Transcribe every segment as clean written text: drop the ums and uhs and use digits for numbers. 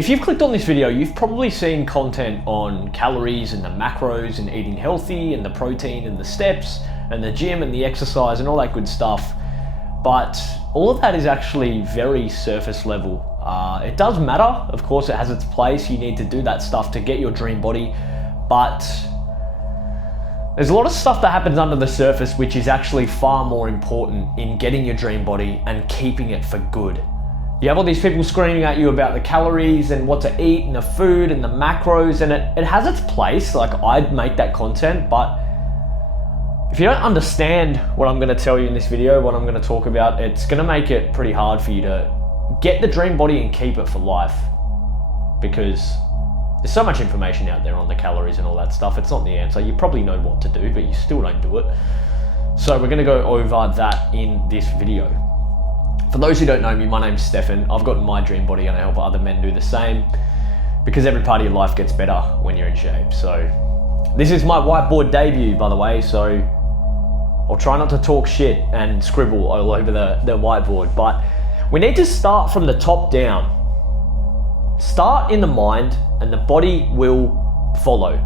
If you've clicked on this video, you've probably seen content on calories and the macros and eating healthy and the protein and the steps and the gym and the exercise and all that good stuff. But all of that is actually very surface level. It does matter, of course, it has its place. You need to do that stuff to get your dream body, but there's a lot of stuff that happens under the surface which is actually far more important in getting your dream body and keeping it for good. You have all these people screaming at you about the calories and what to eat and the food and the macros, and it has its place. Like, I'd make that content, but if you don't understand what I'm gonna tell you in this video, what I'm gonna talk about, it's gonna make it pretty hard for you to get the dream body and keep it for life, because there's so much information out there on the calories and all that stuff. It's not the answer. You probably know what to do, but you still don't do it. So we're gonna go over that in this video. For those who don't know me, my name's Stefan. I've got my dream body and I help other men do the same, because every part of your life gets better when you're in shape. So this is my whiteboard debut, by the way, so I'll try not to talk shit and scribble all over the whiteboard, but we need to start from the top down. Start in the mind and the body will follow.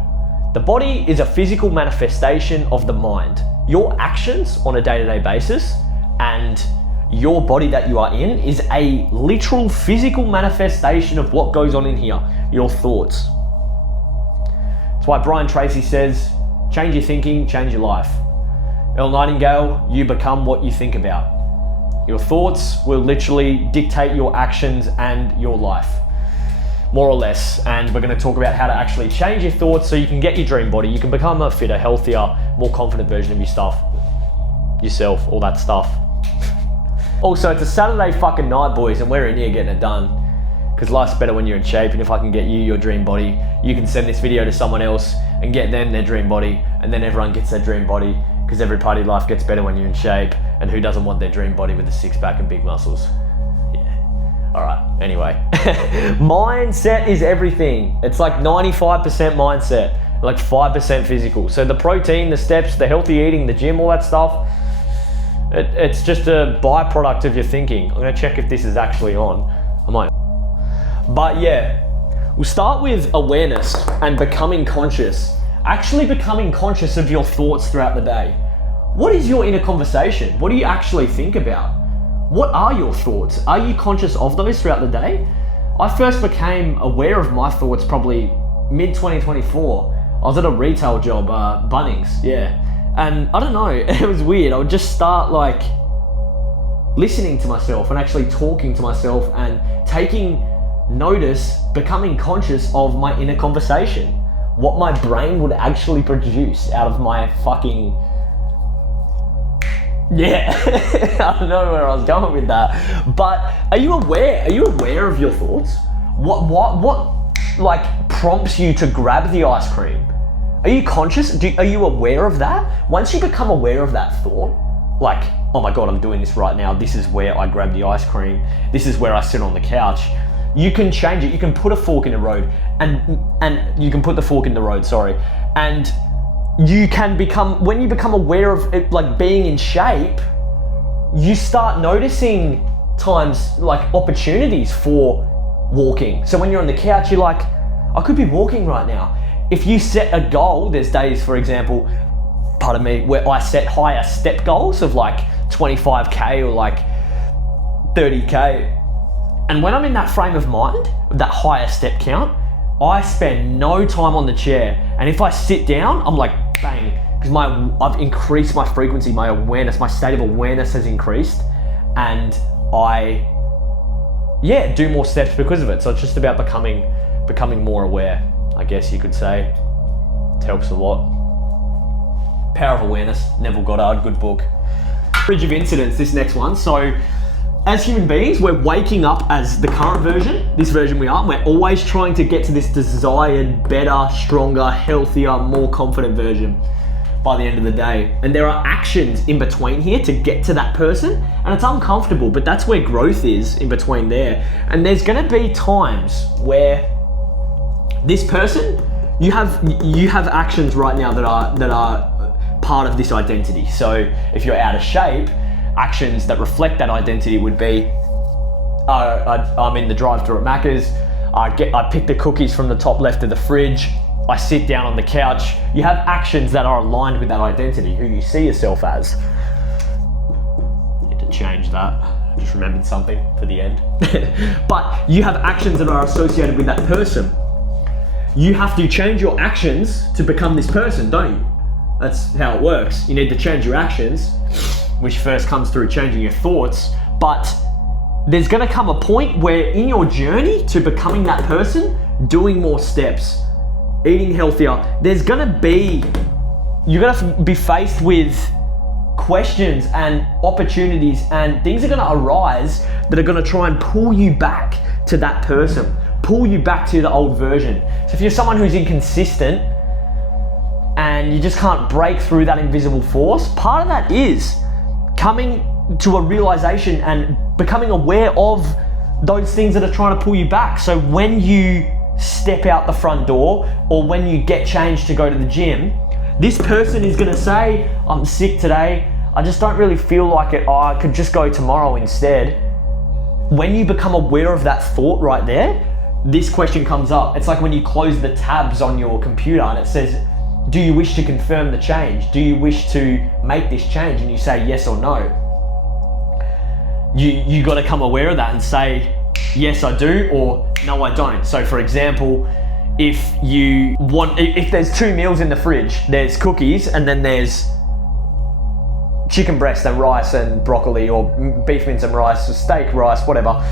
The body is a physical manifestation of the mind. Your actions on a day-to-day basis and your body that you are in is a literal physical manifestation of what goes on in here, your thoughts. That's why Brian Tracy says, change your thinking, change your life. Earl Nightingale, you become what you think about. Your thoughts will literally dictate your actions and your life, more or less. And we're going to talk about how to actually change your thoughts so you can get your dream body. You can become a fitter, healthier, more confident version of yourself, all that stuff. Also, it's a Saturday fucking night, boys, and we're in here getting it done, because life's better when you're in shape. And if I can get you your dream body, you can send this video to someone else and get them their dream body, and then everyone gets their dream body, because every part of life gets better when you're in shape. And who doesn't want their dream body with a six-pack and big muscles? Yeah. All right, anyway. Mindset is everything. It's like 95% mindset, like 5% physical. So the protein, the steps, the healthy eating, the gym, all that stuff, it's just a byproduct of your thinking. I'm gonna check if this is actually on. I might. But yeah, we'll start with awareness and becoming conscious. Actually becoming conscious of your thoughts throughout the day. What is your inner conversation? What do you actually think about? What are your thoughts? Are you conscious of those throughout the day? I first became aware of my thoughts probably mid-2024. I was at a retail job, Bunnings, yeah. And I don't know, it was weird. I would just start like listening to myself and actually talking to myself and taking notice, becoming conscious of my inner conversation. What my brain would actually produce out of my fucking... Yeah, I don't know where I was going with that. But are you aware? Are you aware of your thoughts? What like prompts you to grab the ice cream? Are you conscious? Are you aware of that? Once you become aware of that thought, like, oh my God, I'm doing this right now. This is where I grab the ice cream. This is where I sit on the couch. You can change it. You can put a fork in the road and you can put the fork in the road, sorry. And you can become, when you become aware of it, like being in shape, you start noticing times, like opportunities for walking. So when you're on the couch, you're like, I could be walking right now. If you set a goal, there's days, for example, pardon me, where I set higher step goals of like 25K or like 30K. And when I'm in that frame of mind, that higher step count, I spend no time on the chair. And if I sit down, I'm like, bang, because I've increased my frequency, my awareness, my state of awareness has increased. And I, do more steps because of it. So it's just about becoming more aware, I guess you could say. It helps a lot. Power of Awareness, Neville Goddard, good book. Bridge of Incidents, this next one. So as human beings, we're waking up as the current version, this version we are, and we're always trying to get to this desired, better, stronger, healthier, more confident version by the end of the day. And there are actions in between here to get to that person, and it's uncomfortable, but that's where growth is, in between there. And there's gonna be times where this person, you have actions right now that are part of this identity. So if you're out of shape, actions that reflect that identity would be, I'm in the drive-thru at Macca's, I pick the cookies from the top left of the fridge. I sit down on the couch. You have actions that are aligned with that identity, who you see yourself as. Need to change that. Just remembered something for the end. But you have actions that are associated with that person. You have to change your actions to become this person, don't you? That's how it works. You need to change your actions, which first comes through changing your thoughts. But there's gonna come a point where in your journey to becoming that person, doing more steps, eating healthier, you're gonna be faced with questions and opportunities, and things are gonna arise that are gonna try and pull you back to that person, pull you back to the old version. So if you're someone who's inconsistent and you just can't break through that invisible force, part of that is coming to a realization and becoming aware of those things that are trying to pull you back. So when you step out the front door, or when you get changed to go to the gym, this person is gonna say, I'm sick today, I just don't really feel like it, I could just go tomorrow instead. When you become aware of that thought right there, this question comes up. It's like when you close the tabs on your computer and it says, do you wish to confirm the change? Do you wish to make this change? And you say yes or no. You got to come aware of that and say, yes, I do, or no, I don't. So for example, if there's 2 meals in the fridge, there's cookies and then there's chicken breast and rice and broccoli, or beef mince and rice, or steak, rice, whatever.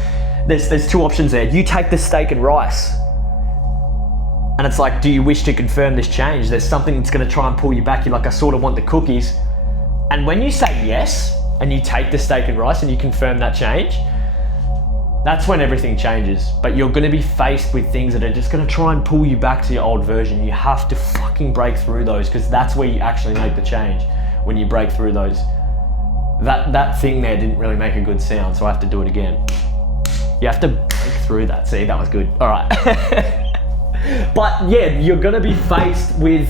There's 2 options there. You take the steak and rice. And it's like, do you wish to confirm this change? There's something that's gonna try and pull you back. You're like, I sort of want the cookies. And when you say yes, and you take the steak and rice and you confirm that change, that's when everything changes. But you're gonna be faced with things that are just gonna try and pull you back to your old version. You have to fucking break through those, because that's where you actually make the change, when you break through those. That thing there didn't really make a good sound, so I have to do it again. You have to break through that. See, that was good. All right. But yeah, you're gonna be faced with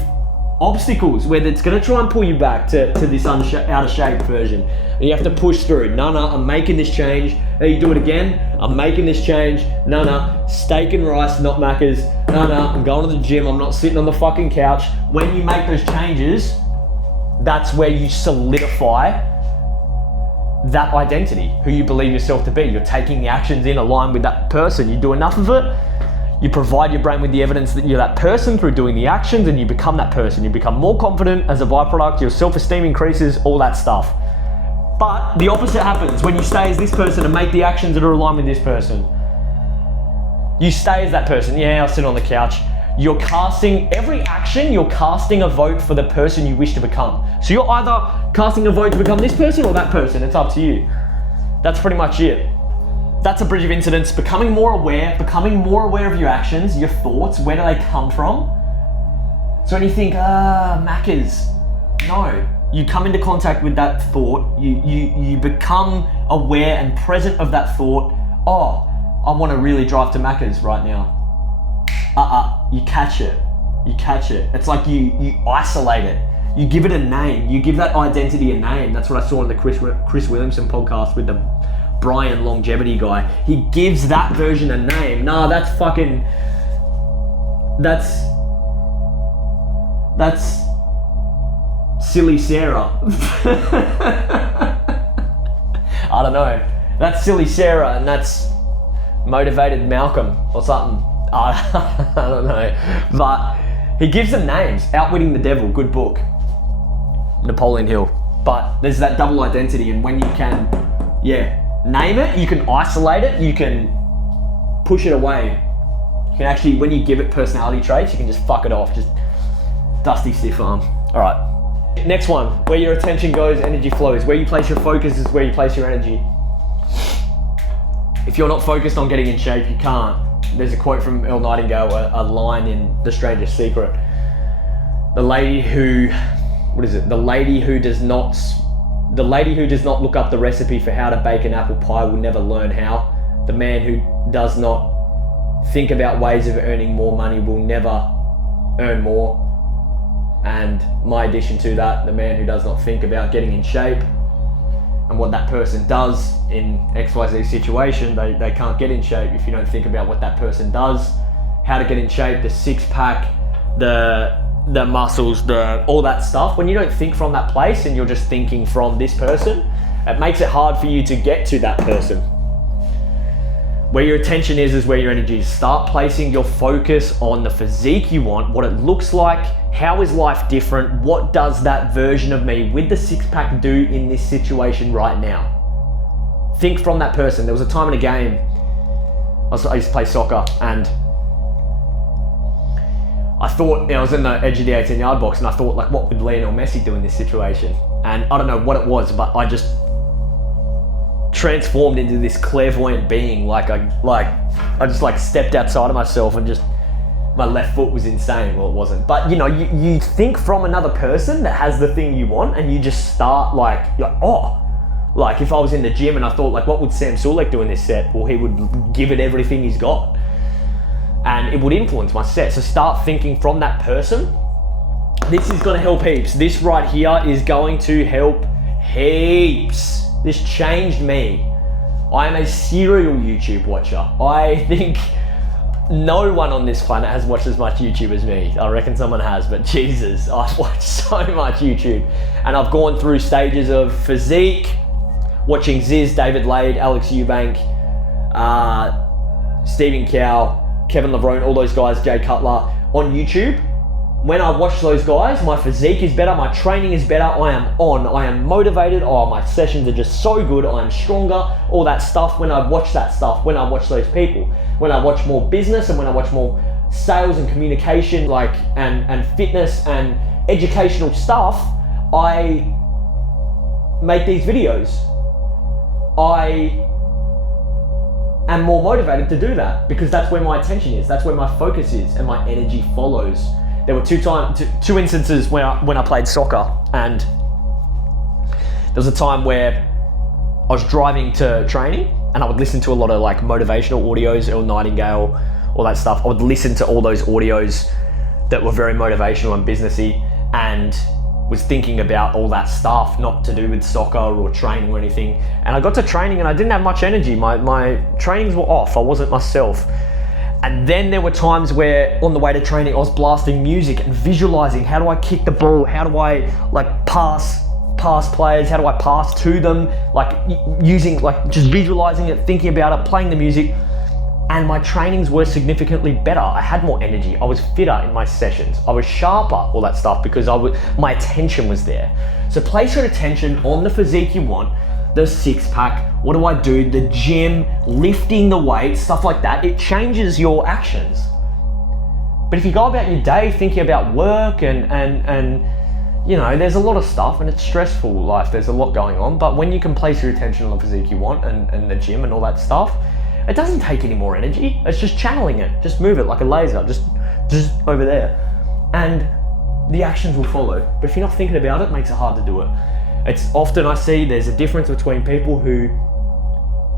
obstacles where it's gonna try and pull you back to this out of shape version. And you have to push through. No, I'm making this change. Hey, you do it again. I'm making this change. No, steak and rice, not Macca's. No, I'm going to the gym. I'm not sitting on the fucking couch. When you make those changes, that's where you solidify that identity, who you believe yourself to be. You're taking the actions in line with that person. You do enough of it, you provide your brain with the evidence that you're that person through doing the actions, and you become that person. You become more confident as a byproduct, your self-esteem increases, all that stuff. But the opposite happens when you stay as this person and make the actions that are aligned with this person. You stay as that person. Yeah, I'll sit on the couch. You're casting every action, you're casting a vote for the person you wish to become. So you're either casting a vote to become this person or that person. It's up to you. That's pretty much it. That's a bridge of incidents. Becoming more aware of your actions, your thoughts. Where do they come from? So when you think, Macca's, no. You come into contact with that thought, you become aware and present of that thought. Oh, I want to really drive to Macca's right now. You catch it. It's like you isolate it. You give it a name. You give that identity a name. That's what I saw on the Chris Williamson podcast with the Brian longevity guy. He gives that version a name. Nah, that's silly Sarah. I don't know. That's silly Sarah, and that's motivated Malcolm or something. I don't know. But he gives them names. Outwitting the Devil, good book. Napoleon Hill. But there's that double identity, and when you can, name it, you can isolate it, you can push it away. You can actually, when you give it personality traits, you can just fuck it off. Just dusty stiff arm. All right. Next one, where your attention goes, energy flows. Where you place your focus is where you place your energy. If you're not focused on getting in shape, you can't. There's a quote from Earl Nightingale, a line in The Strangest Secret. The lady who does not look up the recipe for how to bake an apple pie will never learn how. The man who does not think about ways of earning more money will never earn more. And my addition to that, the man who does not think about getting in shape and what that person does in XYZ situation, they can't get in shape if you don't think about what that person does, how to get in shape, the six pack, the muscles, all that stuff. When you don't think from that place and you're just thinking from this person, it makes it hard for you to get to that person. Where your attention is where your energy is. Start placing your focus on the physique you want, what it looks like, how is life different, what does that version of me with the six pack do in this situation right now. Think from that person. There was a time in a game, I used to play soccer, and I thought, I was in the edge of the 18-yard box, and I thought, like, what would Lionel Messi do in this situation? And I don't know what it was, but I just transformed into this clairvoyant being. I just stepped outside of myself, and just my left foot was insane. Well, it wasn't, but you think from another person that has the thing you want, and you just start like if I was in the gym and I thought, like, what would Sam Sulek do in this set? Well, he would give it everything he's got, and it would influence my set. So start thinking from that person. This is going to help heaps. This right here is going to help heaps. This changed me. I am a serial YouTube watcher. I think no one on this planet has watched as much YouTube as me. I reckon someone has, but Jesus, I've watched so much YouTube. And I've gone through stages of physique, watching Ziz, David Lade, Alex Eubank, Stephen Cow, Kevin Levrone, all those guys, Jay Cutler, on YouTube. When I watch those guys, my physique is better, my training is better, I am motivated, my sessions are just so good, I am stronger, all that stuff. When I watch that stuff, when I watch those people, when I watch more business and when I watch more sales and communication, and fitness and educational stuff, I make these videos. I am more motivated to do that because that's where my attention is, that's where my focus is, and my energy follows. There were two instances when I played soccer, and there was a time where I was driving to training and I would listen to a lot of motivational audios, Earl Nightingale, all that stuff. I would listen to all those audios that were very motivational and businessy, and was thinking about all that stuff, not to do with soccer or training or anything. And I got to training and I didn't have much energy. My trainings were off. I wasn't myself. And then there were times where on the way to training, I was blasting music and visualizing, how do I kick the ball? How do I pass players? How do I pass to them? Using, just visualizing it, thinking about it, playing the music. And my trainings were significantly better. I had more energy. I was fitter in my sessions. I was sharper, all that stuff, because my attention was there. So place your attention on the physique you want, the six pack, what do I do, the gym, lifting the weight, stuff like that. It changes your actions. But if you go about your day thinking about work and there's a lot of stuff, and it's stressful life, there's a lot going on, but when you can place your attention on the physique you want and the gym and all that stuff, it doesn't take any more energy. It's just channeling it. Just move it like a laser, just over there. And the actions will follow. But if you're not thinking about it, it makes it hard to do it. It's often I see there's a difference between people who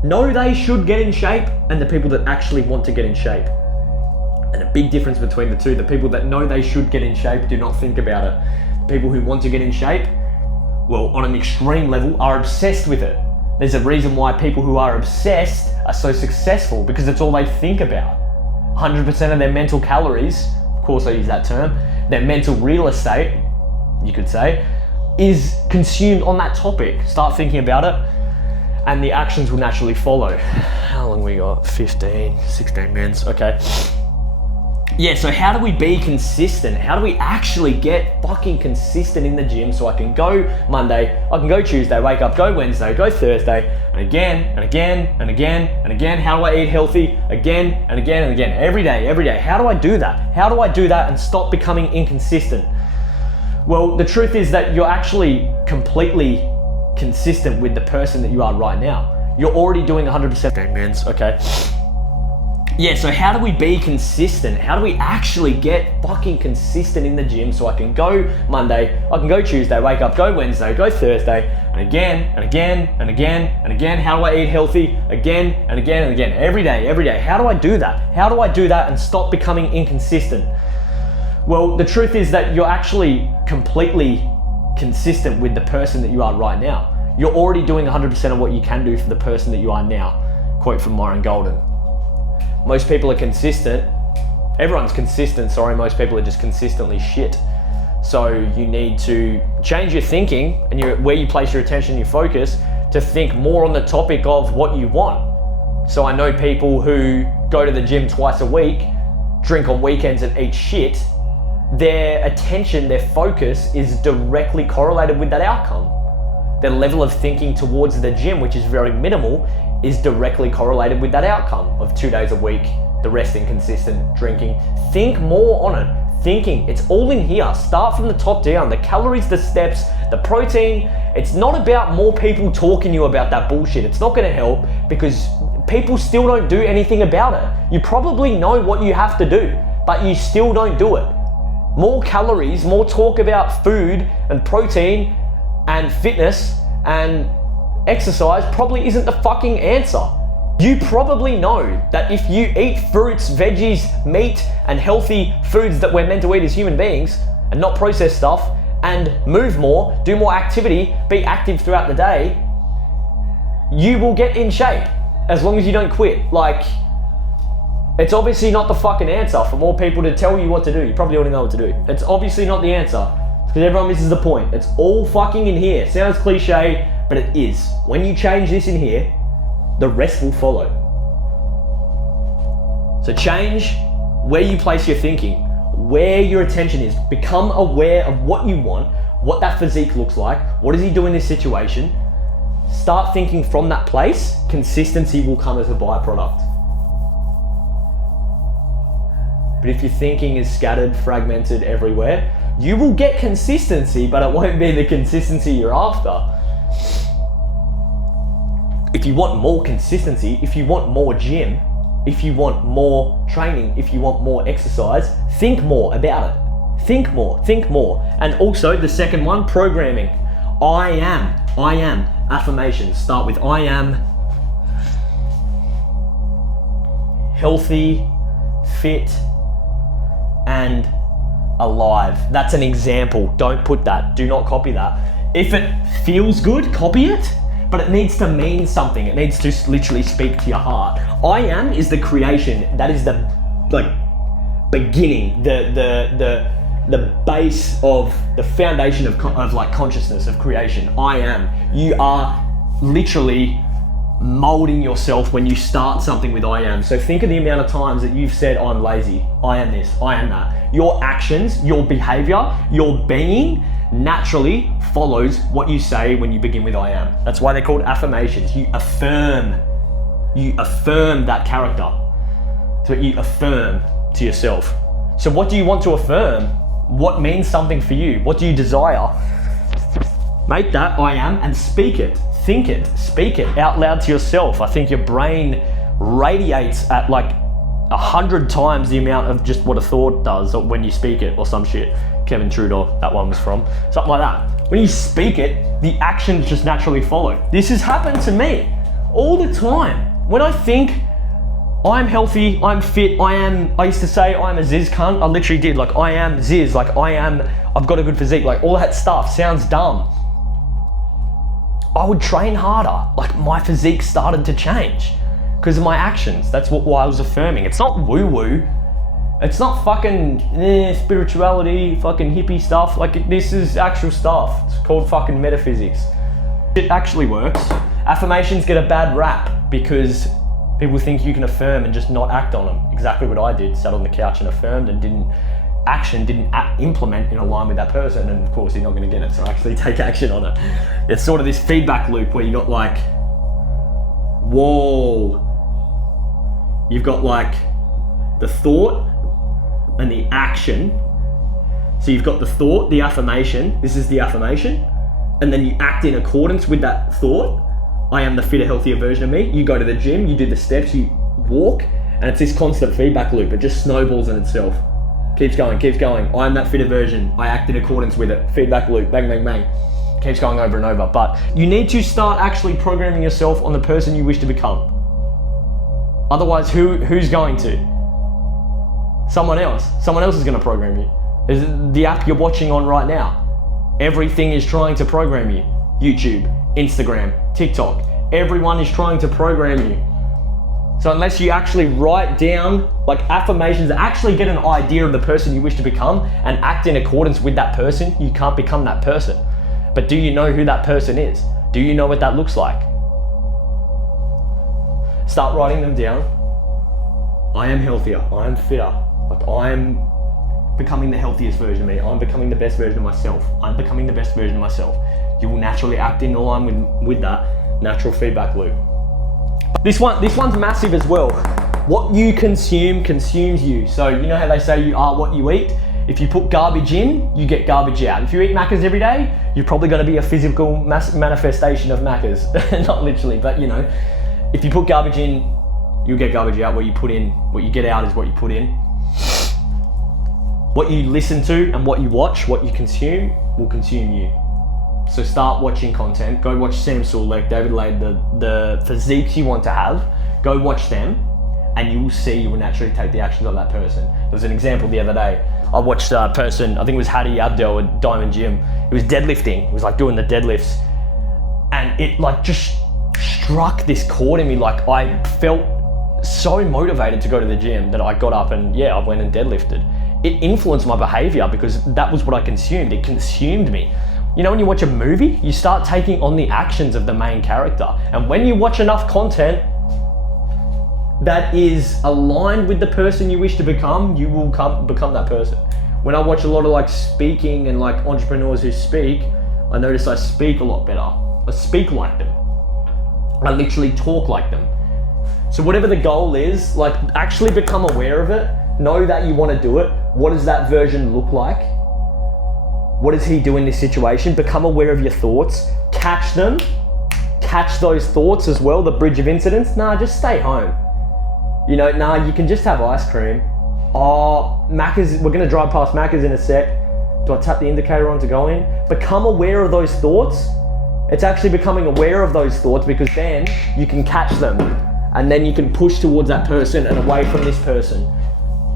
know they should get in shape and the people that actually want to get in shape. And a big difference between the two. The people that know they should get in shape do not think about it. The people who want to get in shape, well, on an extreme level, are obsessed with it. There's a reason why people who are obsessed are so successful, because it's all they think about. 100% of their mental calories, of course I use that term, their mental real estate, you could say, is consumed on that topic. Start thinking about it and the actions will naturally follow. How long we got? 16 minutes, okay. Yeah, so how do we be consistent? How do we actually get fucking consistent in the gym so I can go Monday, I can go Tuesday, wake up, go Wednesday, go Thursday, and again, and again, and again, and again. How do I eat healthy? Again, and again, and again, every day. How do I do that? How do I do that and stop becoming inconsistent? Well, the truth is that you're actually completely consistent with the person that you are right now. You're already doing 100%. 10 minutes, okay. Yeah, so how do we be consistent? How do we actually get fucking consistent in the gym so I can go Monday, I can go Tuesday, wake up, go Wednesday, go Thursday, and again, and again, and again, and again. How do I eat healthy? Again, and again, and again, every day. How do I do that? How do I do that and stop becoming inconsistent? Well, the truth is that you're actually completely consistent with the person that you are right now. You're already doing 100% of what you can do for the person that you are now. Quote from Myron Golden. Most people are consistent. Everyone's consistent, sorry. Most people are just consistently shit. So you need to change your thinking and where you place your attention, your focus, to think more on the topic of what you want. So I know people who go to the gym twice a week, drink on weekends and eat shit. Their attention, their focus is directly correlated with that outcome. Their level of thinking towards the gym, which is very minimal, is directly correlated with that outcome of 2 days a week, the rest inconsistent, drinking. Think more on it. Thinking, it's all in here. Start from the top down, the calories, the steps, the protein. It's not about more people talking to you about that bullshit. It's not gonna help because people still don't do anything about it. You probably know what you have to do, but you still don't do it. More calories, more talk about food and protein and fitness and exercise probably isn't the fucking answer. You probably know that if you eat fruits, veggies, meat, and healthy foods that we're meant to eat as human beings, and not processed stuff, and move more, do more activity, be active throughout the day, you will get in shape as long as you don't quit. Like, it's obviously not the fucking answer for more people to tell you what to do. You probably already know what to do. It's obviously not the answer because everyone misses the point. It's all fucking in here. Sounds cliche, but it is. When you change this in here, the rest will follow. So change where you place your thinking, where your attention is. Become aware of what you want, what that physique looks like, what does he do in this situation. Start thinking from that place. Consistency will come as a byproduct. But if your thinking is scattered, fragmented everywhere, you will get consistency, but it won't be the consistency you're after. If you want more consistency, if you want more gym, if you want more training, if you want more exercise, think more about it. Think more. And also the second one, programming. I am. Affirmations. Start with I am healthy, fit, and alive. That's an example. Don't put that. Do not copy that. If it feels good, copy it. But it needs to mean something. It needs to literally speak to your heart. I am is the creation. That is the beginning, the base of the foundation of consciousness, of creation. I am. You are literally molding yourself when you start something with I am. So think of the amount of times that you've said, I'm lazy, I am this, I am that. Your actions, your behavior, your being naturally follows what you say when you begin with I am. That's why they're called affirmations. You affirm that character. So you affirm to yourself. So what do you want to affirm? What means something for you? What do you desire? Make that I am and speak it. Think it, speak it out loud to yourself. I think your brain radiates at like 100 times the amount of just what a thought does when you speak it or some shit. Kevin Trudeau, that one was from. Something like that. When you speak it, the actions just naturally follow. This has happened to me all the time. When I think I'm healthy, I'm fit, I used to say I'm a Ziz cunt. I literally did, like I am Ziz, like I've got a good physique, like all that stuff sounds dumb. I would train harder. Like my physique started to change because of my actions. That's why I was affirming. It's not woo-woo. It's not fucking spirituality, fucking hippie stuff. Like this is actual stuff. It's called fucking metaphysics. It actually works. Affirmations get a bad rap because people think you can affirm and just not act on them. Exactly what I did. Sat on the couch and affirmed and didn't implement in line with that person, and of course you're not going to get it, so actually take action on it. It's sort of this feedback loop where you got like, whoa, you've got like the thought and the action. So you've got the thought, the affirmation, this is the affirmation, and then you act in accordance with that thought. I am the fitter, healthier version of me. You go to the gym, you do the steps, you walk, and it's this constant feedback loop. It just snowballs in itself. Keeps going. I am that fitter version. I act in accordance with it. Feedback loop, bang, bang, bang. Keeps going over and over. But you need to start actually programming yourself on the person you wish to become. Otherwise, who's going to? Someone else. Someone else is going to program you. Is the app you're watching on right now. Everything is trying to program you. YouTube, Instagram, TikTok. Everyone is trying to program you. So unless you actually write down like affirmations, actually get an idea of the person you wish to become and act in accordance with that person, you can't become that person. But do you know who that person is? Do you know what that looks like? Start writing them down. I am healthier, I am fitter, like I am becoming the healthiest version of me, I'm becoming the best version of myself, I'm becoming the best version of myself. You will naturally act in line with that natural feedback loop. This one's massive as well. What you consume consumes you. So you know how they say you are what you eat? If you put garbage in, you get garbage out. If you eat Maccas every day, you're probably going to be a physical manifestation of Maccas. Not literally, but you know, if you put garbage in, you'll get garbage out. What you put in, what you get out is what you put in. What you listen to and what you watch, what you consume, will consume you. So start watching content. Go watch Sam Sulek, David Lade, the physiques you want to have. Go watch them, and you will see you will naturally take the actions of that person. There was an example the other day. I watched a person, I think it was Hadi Abdel at Diamond Gym. He was deadlifting. He was like doing the deadlifts, and it like just struck this chord in me. Like I felt so motivated to go to the gym that I got up and I went and deadlifted. It influenced my behavior because that was what I consumed. It consumed me. You know, when you watch a movie, you start taking on the actions of the main character. And when you watch enough content that is aligned with the person you wish to become, you will become that person. When I watch a lot of like speaking and like entrepreneurs who speak, I notice I speak a lot better. I speak like them. I literally talk like them. So whatever the goal is, like actually become aware of it. Know that you want to do it. What does that version look like? What does he do in this situation? Become aware of your thoughts, catch them, catch those thoughts as well, the bridge of incidents. Nah, just stay home. You know, nah, you can just have ice cream. Oh, Macca's, we're gonna drive past Macca's in a sec. Do I tap the indicator on to go in? Become aware of those thoughts. It's actually becoming aware of those thoughts because then you can catch them and then you can push towards that person and away from this person.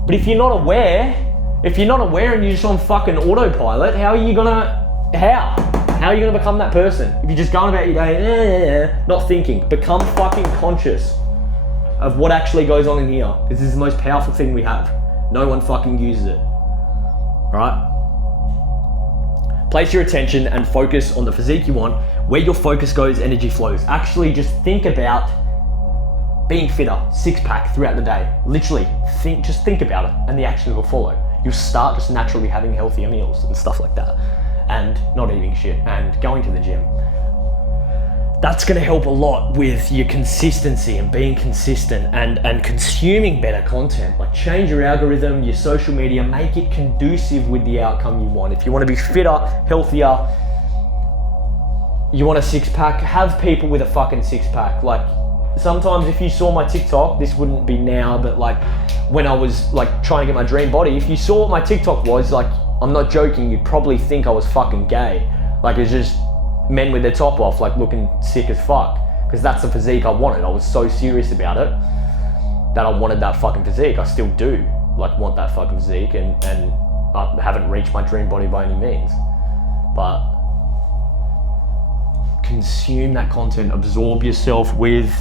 But if you're not aware and you're just on fucking autopilot, how are you gonna become that person? If you're just going about your day, not thinking. Become fucking conscious of what actually goes on in here, because this is the most powerful thing we have. No one fucking uses it. Alright? Place your attention and focus on the physique you want. Where your focus goes, energy flows. Actually just think about being fitter, six-pack throughout the day. Literally, just think about it and the actions will follow. You'll start just naturally having healthier meals and stuff like that, and not eating shit and going to the gym. That's gonna help a lot with your consistency and being consistent and consuming better content. Like change your algorithm, your social media, make it conducive with the outcome you want. If you wanna be fitter, healthier, you want a six-pack, have people with a fucking six-pack. Like sometimes if you saw my TikTok, this wouldn't be now, but like when I was like trying to get my dream body, if you saw what my TikTok was, like I'm not joking, you'd probably think I was fucking gay. Like it's just men with their top off, like looking sick as fuck. Because that's the physique I wanted. I was so serious about it that I wanted that fucking physique. I still do like want that fucking physique, and I haven't reached my dream body by any means. But consume that content, absorb yourself with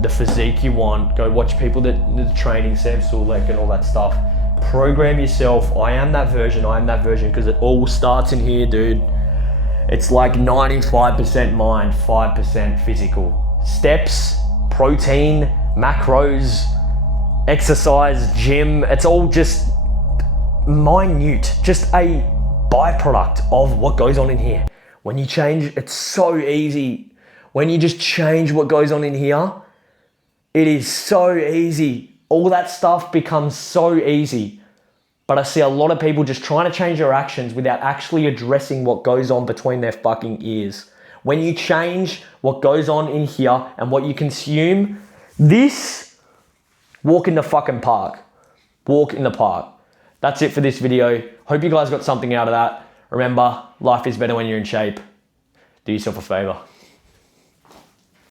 the physique you want. Go watch people that are training, Sam Sulek and all that stuff. Program yourself. I am that version, because it all starts in here, dude. It's like 95% mind, 5% physical. Steps, protein, macros, exercise, gym, it's all just minute, just a byproduct of what goes on in here. When you change, it's so easy. When you just change what goes on in here, it is so easy. All that stuff becomes so easy. But I see a lot of people just trying to change their actions without actually addressing what goes on between their fucking ears. When you change what goes on in here and what you consume, walk in the fucking park. Walk in the park. That's it for this video. Hope you guys got something out of that. Remember, life is better when you're in shape. Do yourself a favor.